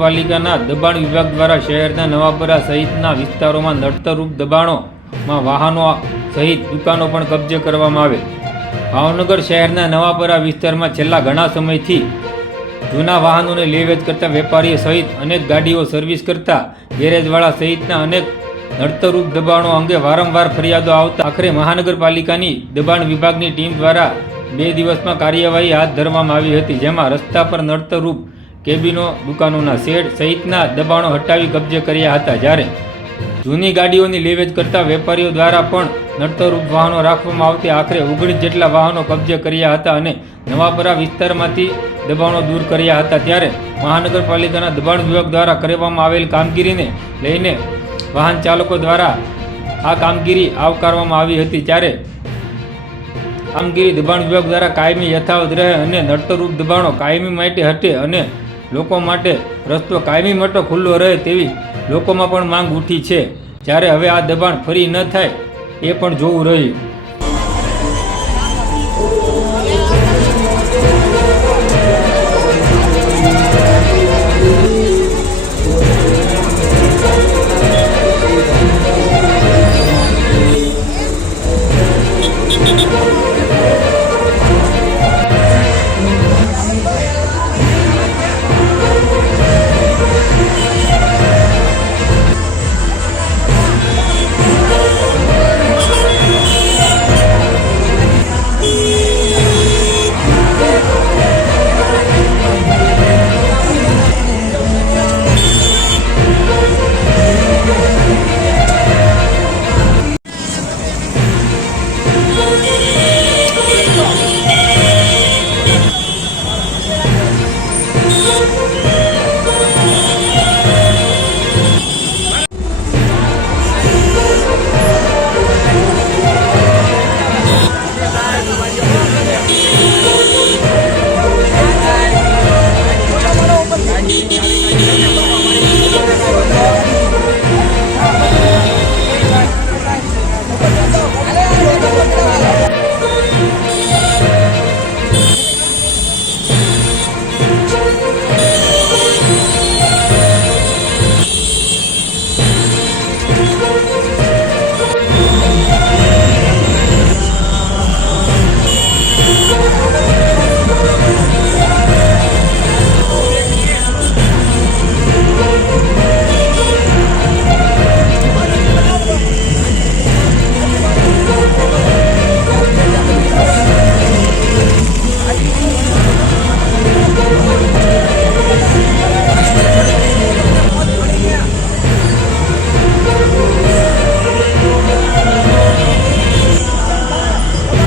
પાલિકાના દબાણ વિભાગ દ્વારા શહેરના નવાપરા સહિતના વિસ્તારોમાં નડતરરૂપ દબાણોમાં વાહનો સહિત દુકાનો પણ કબજે કરવામાં આવે. ભાવનગર શહેરના નવાપરા વિસ્તારમાં છેલ્લા ઘણા સમયથી જૂના વાહનોને લે વેચ કરતા વેપારીઓ સહિત અનેક ગાડીઓ સર્વિસ કરતા ગેરેજવાળા સહિતના અનેક નડતરરૂપ દબાણો અંગે વારંવાર ફરિયાદો આવતા આખરે મહાનગરપાલિકાની દબાણ વિભાગની ટીમ દ્વારા 2 દિવસમાં કાર્યવાહી હાથ ધરવામાં આવી હતી, જેમાં રસ્તા પર નડતરરૂપ કેબિનો, દુકાનોના શેડ સહિતના દબાણો હટાવી કબજે કર્યા હતા. જ્યારે જૂની ગાડીઓની લે વેચ કરતા વેપારીઓ દ્વારા પણ નડતરરૂપ વાહનો રાખવામાં આવતી આખરે 19 જેટલા વાહનો કબજે કર્યા હતા અને નવાપરા વિસ્તારમાંથી દબાણો દૂર કર્યા હતા. ત્યારે મહાનગરપાલિકાના દબાણ વિભાગ દ્વારા કરવામાં આવેલ કામગીરીને લઈને વાહન ચાલકો દ્વારા આ કામગીરી આવકારવામાં આવી હતી. ત્યારે કામગીરી દબાણ વિભાગ દ્વારા કાયમી યથાવત રહે અને નડતરરૂપ દબાણો કાયમી માટે હટે અને લોકો માટે રસ્તો કાયમી માટે ખુલ્લો રહે તેવી લોકોમાં પણ માંગ ઉઠી છે. જ્યારે હવે આ દબાણ ફરી ન થાય એ પણ જોવું રહ્યું.